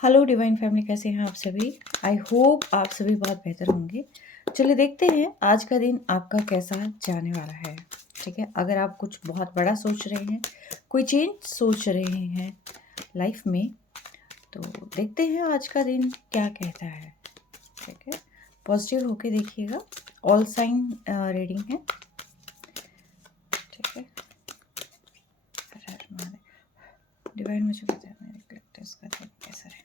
Hello divine family, कैसे हैं आप सभी। आई होप आप सभी बहुत बेहतर होंगे। चलिए देखते हैं आज का दिन आपका कैसा जाने वाला है। ठीक है, अगर आप कुछ बहुत बड़ा सोच रहे हैं, कोई चेंज सोच रहे हैं लाइफ में, तो देखते हैं आज का दिन क्या कहता है। ठीक है, पॉजिटिव होके देखिएगा। ऑल साइन रीडिंग है। ठीक है, डिवाइन मुझे बताया मेरे कलेक्टर्स का दिन कैसा रहने वाला है।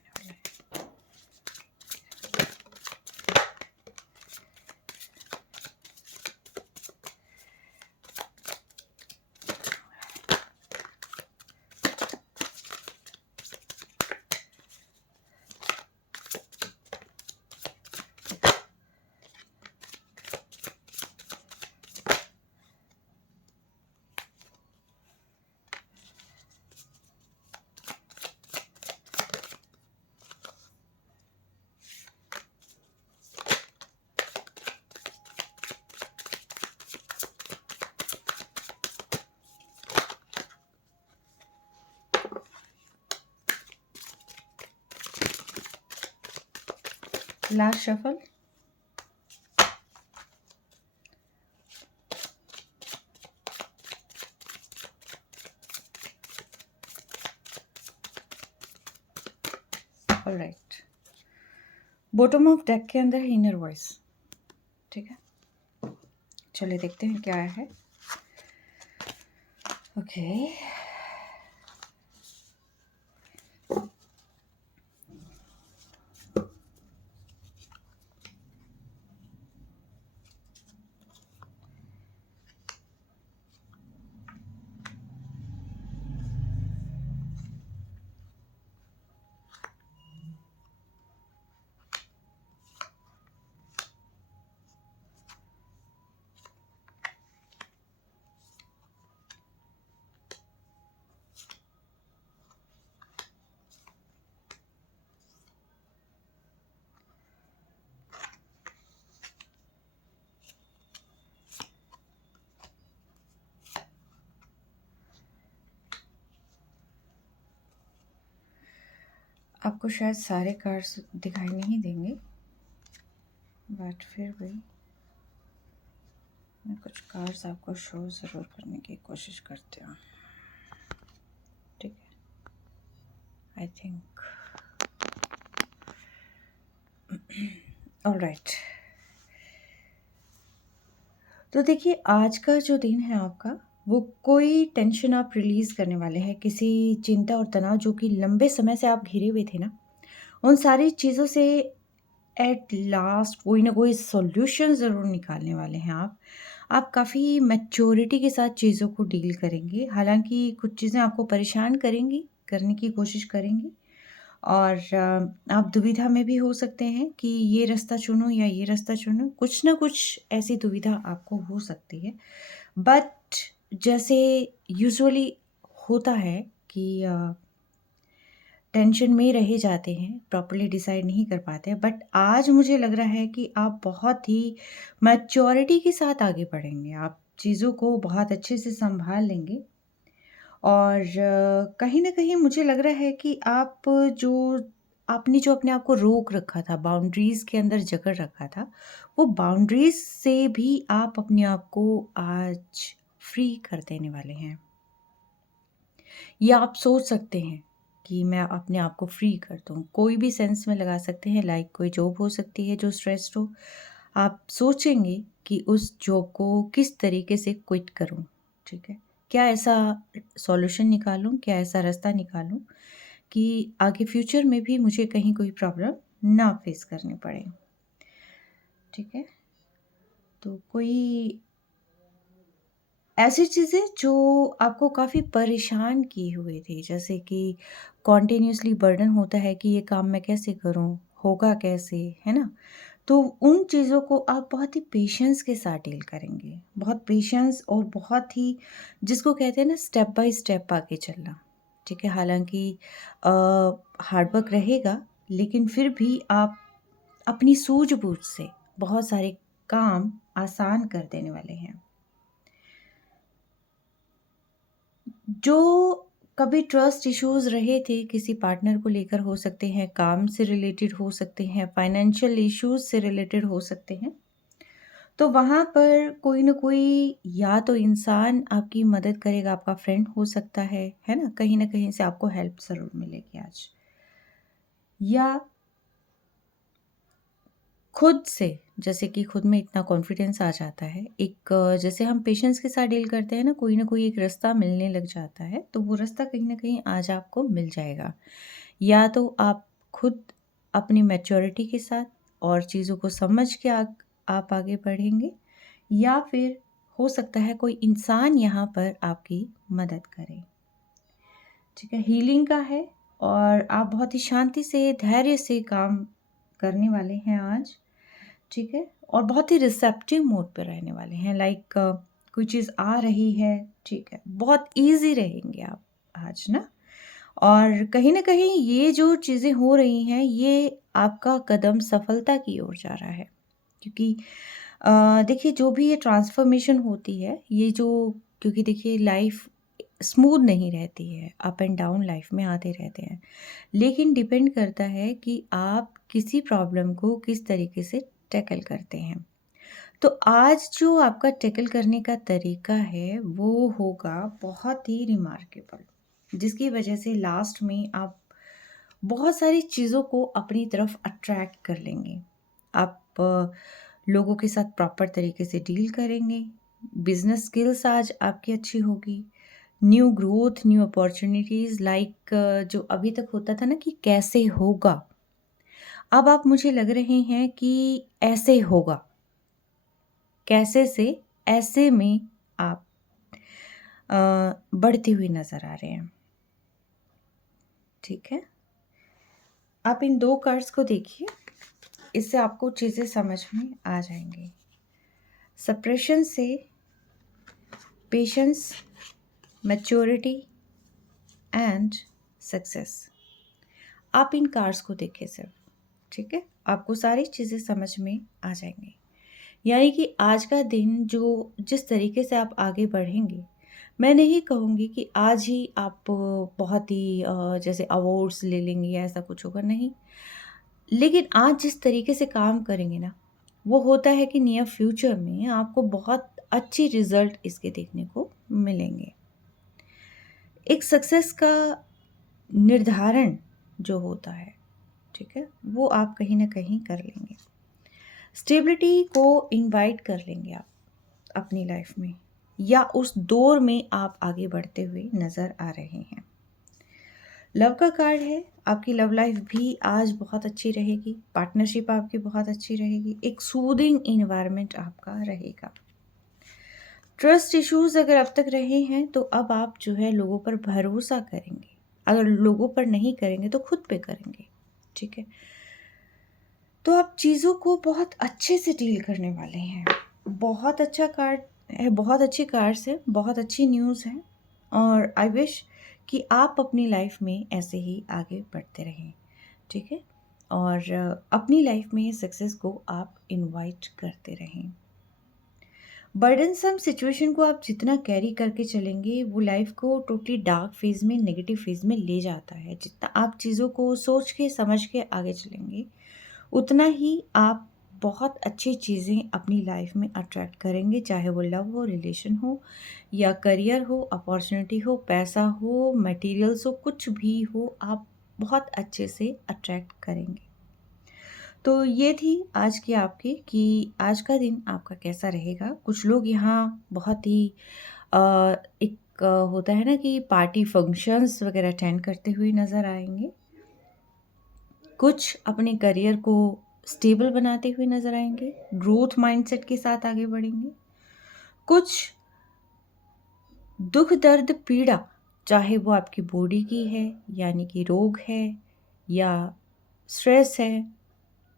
Last shuffle. Alright, bottom of deck के अंदर है इनर वॉइस। ठीक है, चलिए देखते हैं क्या है। ओके, आपको शायद सारे कार्ड्स दिखाई नहीं देंगे, बट फिर भी मैं कुछ कार्ड्स आपको शो ज़रूर करने की कोशिश करती हूँ। ठीक है, आई थिंक ऑलराइट। तो देखिए, आज का जो दिन है आपका, वो कोई टेंशन आप रिलीज़ करने वाले हैं। किसी चिंता और तनाव जो कि लंबे समय से आप घिरे हुए थे ना, उन सारी चीज़ों से एट लास्ट कोई ना कोई सॉल्यूशन ज़रूर निकालने वाले हैं आप। आप काफ़ी मैच्योरिटी के साथ चीज़ों को डील करेंगे। हालाँकि कुछ चीज़ें आपको परेशान करेंगी, करने की कोशिश करेंगी, और आप दुविधा में भी हो सकते हैं कि ये रास्ता चुनूँ या ये रास्ता चुनूँ। कुछ ना कुछ ऐसी दुविधा आपको हो सकती है। बट जैसे यूजुअली होता है कि टेंशन में रह जाते हैं, प्रॉपर्ली डिसाइड नहीं कर पाते हैं, बट आज मुझे लग रहा है कि आप बहुत ही मैच्योरिटी के साथ आगे बढ़ेंगे। आप चीज़ों को बहुत अच्छे से सँभाल लेंगे, और कहीं न कहीं मुझे लग रहा है कि आपने जो अपने आप को रोक रखा था, बाउंड्रीज़ के अंदर जकड़ रखा था, वो बाउंड्रीज़ से भी आप अपने आप को आज फ्री कर देने वाले हैं। या आप सोच सकते हैं कि मैं अपने आप को फ्री कर दूँ। कोई भी सेंस में लगा सकते हैं, लाइक कोई जॉब हो सकती है जो स्ट्रेस्ड हो। आप सोचेंगे कि उस जॉब को किस तरीके से क्विट करूँ, ठीक है? क्या ऐसा सॉल्यूशन निकालूँ, क्या ऐसा रास्ता निकालूँ कि आगे फ्यूचर में भी मुझे कहीं कोई प्रॉब्लम ना फेस करनी पड़े, ठीक है? तो कोई ऐसी चीज़ें जो आपको काफ़ी परेशान किए हुए थे, जैसे कि कॉन्टिन्यूअसली बर्डन होता है कि ये काम मैं कैसे करूँ, होगा कैसे, है ना? तो उन चीज़ों को आप बहुत ही पेशेंस के साथ डील करेंगे। बहुत पेशेंस और बहुत ही, जिसको कहते हैं ना, स्टेप बाय स्टेप आगे चलना, ठीक है? हालाँकि हार्ड वर्क रहेगा, लेकिन फिर भी आप अपनी सूझबूझ से बहुत सारे काम आसान कर देने वाले हैं। जो कभी ट्रस्ट इश्यूज़ रहे थे किसी पार्टनर को लेकर, हो सकते हैं काम से रिलेटेड, हो सकते हैं फाइनेंशियल इश्यूज़ से रिलेटेड हो सकते हैं। तो वहाँ पर कोई न कोई या तो इंसान आपकी मदद करेगा, आपका फ्रेंड हो सकता है ना? कहीं न कहीं से आपको हेल्प ज़रूर मिलेगी आज। या खुद से, जैसे कि खुद में इतना कॉन्फिडेंस आ जाता है, एक जैसे हम पेशेंस के साथ डील करते हैं ना, कोई ना कोई एक रास्ता मिलने लग जाता है, तो वो रास्ता कहीं न कहीं आज आपको मिल जाएगा। या तो आप खुद अपनी मैच्योरिटी के साथ और चीज़ों को समझ के आप आगे बढ़ेंगे, या फिर हो सकता है कोई इंसान यहाँ पर आपकी मदद करे। ठीक है, हीलिंग का है और आप बहुत ही शांति से, धैर्य से काम करने वाले हैं आज। ठीक है? और बहुत ही रिसेप्टिव मोड पे रहने वाले हैं, लाइक कोई चीज़ आ रही है, ठीक है? बहुत ईज़ी रहेंगे आप आज ना। और कहीं न कहीं ये जो चीज़ें हो रही हैं, ये आपका कदम सफलता की ओर जा रहा है। क्योंकि देखिए, जो भी ये ट्रांसफ़ॉर्मेशन होती है, ये जो, क्योंकि देखिए लाइफ़ स्मूथ नहीं रहती है, अप एंड डाउन लाइफ़ में आते रहते हैं। लेकिन डिपेंड करता है कि आप किसी प्रॉब्लम को किस तरीके से टैकल करते हैं। तो आज जो आपका टैकल करने का तरीका है, वो होगा बहुत ही रिमार्केबल, जिसकी वजह से लास्ट में आप बहुत सारी चीज़ों को अपनी तरफ अट्रैक्ट कर लेंगे। आप लोगों के साथ प्रॉपर तरीके से डील करेंगे, बिज़नेस स्किल्स आज आपकी अच्छी होगी, new growth, new opportunities, like जो अभी तक होता था ना कि कैसे होगा, अब आप मुझे लग रहे हैं कि ऐसे होगा। कैसे से ऐसे में आप बढ़ते हुए नज़र आ रहे हैं। ठीक है? आप इन 2 कार्ड्स को देखिए, इससे आपको चीज़ें समझ में आ जाएँगी। सप्रेशन से पेशेंस, मैच्योरिटी एंड सक्सेस। आप इन कार्ड्स को देखिए सिर्फ, ठीक है? आपको सारी चीज़ें समझ में आ जाएँगी। यानी कि आज का दिन जो जिस तरीके से आप आगे बढ़ेंगे, मैं नहीं कहूँगी कि आज ही आप बहुत ही जैसे अवार्ड्स ले लेंगे या ऐसा कुछ होगा, नहीं। लेकिन आज जिस तरीके से काम करेंगे ना, वो होता है कि नियर फ्यूचर में आपको बहुत अच्छी रिज़ल्ट इसके देखने को मिलेंगे। एक सक्सेस का निर्धारण जो होता है, ठीक है? वो आप कहीं न कहीं कर लेंगे। स्टेबिलिटी को इनवाइट कर लेंगे आप अपनी लाइफ में, या उस दौर में आप आगे बढ़ते हुए नज़र आ रहे हैं। लव का कार्ड है, आपकी लव लाइफ भी आज बहुत अच्छी रहेगी, पार्टनरशिप आपकी बहुत अच्छी रहेगी, एक सूदिंग एनवायरनमेंट आपका रहेगा। ट्रस्ट इश्यूज़ अगर अब तक रहे हैं, तो अब आप जो है लोगों पर भरोसा करेंगे। अगर लोगों पर नहीं करेंगे तो खुद पे करेंगे, ठीक है? तो आप चीज़ों को बहुत अच्छे से डील करने वाले हैं। बहुत अच्छा कार्ड है, बहुत अच्छी कार्ड्स है, बहुत अच्छी न्यूज़ है, और आई विश कि आप अपनी लाइफ में ऐसे ही आगे बढ़ते रहें, ठीक है? और अपनी लाइफ में सक्सेस को आप इनवाइट करते रहें। बर्डनसम सिचुएशन को आप जितना कैरी करके चलेंगे, वो लाइफ को टोटली डार्क फेज़ में, नेगेटिव फेज़ में ले जाता है। जितना आप चीज़ों को सोच के, समझ के आगे चलेंगे, उतना ही आप बहुत अच्छी चीज़ें अपनी लाइफ में अट्रैक्ट करेंगे, चाहे वो लव हो, रिलेशन हो, या करियर हो, अपॉर्चुनिटी हो, पैसा हो, मटेरियल्स हो, कुछ भी हो, आप बहुत अच्छे से अट्रैक्ट करेंगे। तो ये थी आज की आपकी कि आज का दिन आपका कैसा रहेगा। कुछ लोग यहाँ बहुत ही अ, एक होता है ना कि पार्टी फंक्शंस वगैरह अटेंड करते हुए नज़र आएँगे। कुछ अपने करियर को स्टेबल बनाते हुए नज़र आएँगे, ग्रोथ माइंडसेट के साथ आगे बढ़ेंगे। कुछ दुःख, दर्द, पीड़ा, चाहे वो आपकी बॉडी की है, यानी कि रोग है, या स्ट्रेस है,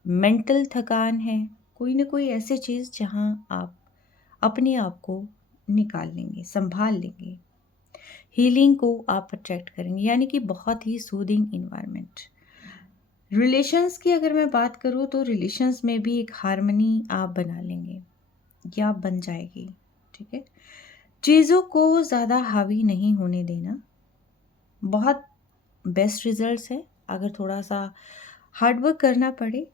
मेंटल थकान है, कोई ना कोई ऐसी चीज़ जहाँ आप अपने आप को निकाल लेंगे, संभाल लेंगे। हीलिंग को आप अट्रैक्ट करेंगे, यानी कि बहुत ही सूदिंग इन्वायरमेंट। रिलेशंस की अगर मैं बात करूँ, तो रिलेशंस में भी एक हार्मनी आप बना लेंगे या बन जाएगी, ठीक है? चीज़ों को ज़्यादा हावी नहीं होने देना, बहुत बेस्ट रिजल्ट्स हैं। अगर थोड़ा सा हार्ड वर्क करना पड़े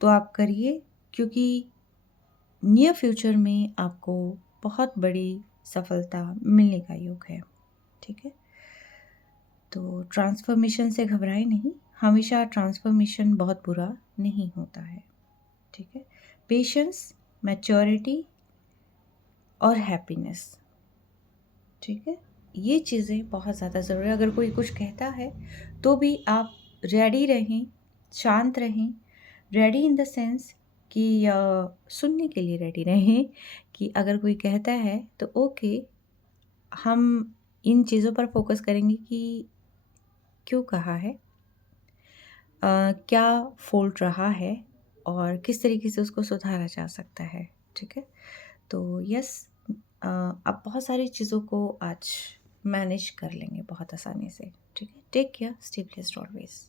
तो आप करिए, क्योंकि नियर फ्यूचर में आपको बहुत बड़ी सफलता मिलने का योग है। ठीक है, तो ट्रांसफॉर्मेशन से घबराए नहीं, हमेशा ट्रांसफॉर्मेशन बहुत बुरा नहीं होता है। ठीक है, पेशेंस, मैच्योरिटी और हैप्पीनेस, ठीक है, ये चीज़ें बहुत ज़्यादा ज़रूरी है। अगर कोई कुछ कहता है तो भी आप रेडी रहें, शांत रहें। रेडी इन द सेंस कि सुनने के लिए रेडी रहें कि अगर कोई कहता है तो ओके, हम इन चीज़ों पर फोकस करेंगे कि क्यों कहा है, क्या फ़ॉल्ट रहा है और किस तरीके से उसको सुधारा जा सकता है। ठीक है, तो यस, आप बहुत सारी चीज़ों को आज मैनेज कर लेंगे बहुत आसानी से। ठीक है, take care, stay blessed always.